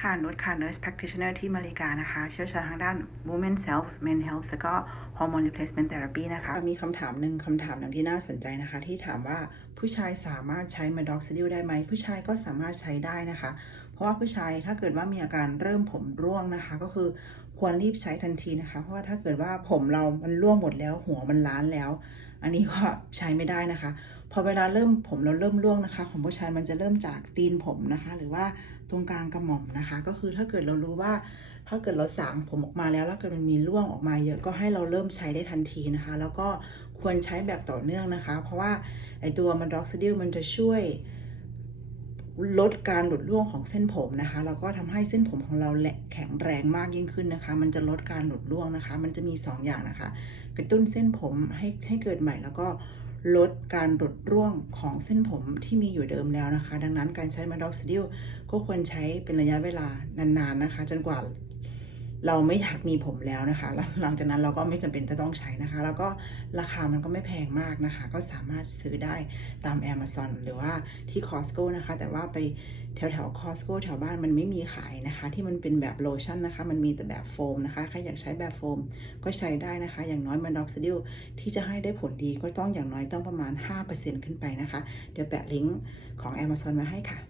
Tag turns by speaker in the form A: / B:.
A: ค่ะนุชค่ะ nurse practitioner ที่มาริกานะคะ เชี่ยวชาญทางด้าน women health men health แล้วก็ hormone replacement therapy นะคะ มีคำถามหนึ่งคำถามหนึ่งที่น่าสนใจนะคะ ที่ถามว่าผู้ชายสามารถใช้ Madoxidil ได้ไหม ผู้ชายก็สามารถใช้ได้นะคะ เพราะว่าผู้ชายถ้าเกิดว่ามีอาการเริ่มผมร่วงนะคะ ก็คือควรรีบใช้ทันทีนะคะ เพราะว่าถ้าเกิดว่าผมเรามันร่วงหมดแล้วหัวมันล้านแล้ว อันนี้ก็ใช้ไม่ได้นะคะ อเวลาเริ่มผมเราเริ่มร่วงนะคะ ของผู้ชายมันจะเริ่มจากตีนผมนะคะ หรือว่าตรงกลางกระหม่อมนะคะ ก็คือถ้าเกิดเรารู้ว่าถ้าเกิดเราสางผมออกมาแล้วแล้วเกิดมันมีร่วงออกมาเยอะก็ให้เราเริ่มใช้ได้ทันทีนะคะ แล้วก็ควรใช้แบบต่อเนื่องนะคะ เพราะว่าไอตัวมันด็อกซิดิลมันจะช่วยลดการหลุดร่วงของเส้นผมนะคะ แล้วก็ทำให้เส้นผมของเราแหละแข็งแรงมากยิ่งขึ้นนะคะ มันจะลดการหลุดร่วงนะคะ มันจะมี 2 อย่างนะคะ กระตุ้นเส้นผมให้ให้เกิดใหม่แล้วก็ ลดการหลุดร่วงของเส้นผมที่มีอยู่เดิมแล้วนะคะ ดังนั้นการใช้มาดอกซิดิลก็ควรใช้เป็นระยะเวลานานๆนะคะ จนกว่า เราไม่อยากมีผมแล้วนะคะหลังจากนั้นเราก็ไม่จำเป็นจะต้องใช้นะคะ แล้วก็ราคามันก็ไม่แพงมากนะคะ ก็สามารถซื้อได้ตาม Amazon หรือว่าที่ Costco นะคะ แต่ว่าไปแถวแถว Costco แถวบ้านมันไม่มีขายนะคะ ที่มันเป็นแบบโลชั่นนะคะ มันมีแต่แบบโฟมนะคะ ใครอยากใช้แบบโฟมก็ใช้ได้นะคะ อย่างน้อยมันดอกซิดิลที่จะให้ได้ผลดีก็ต้องอย่างน้อยต้องประมาณ 5%ขึ้นไปนะคะ เดี๋ยวแปะลิงก์ของ Amazon มาให้ค่ะ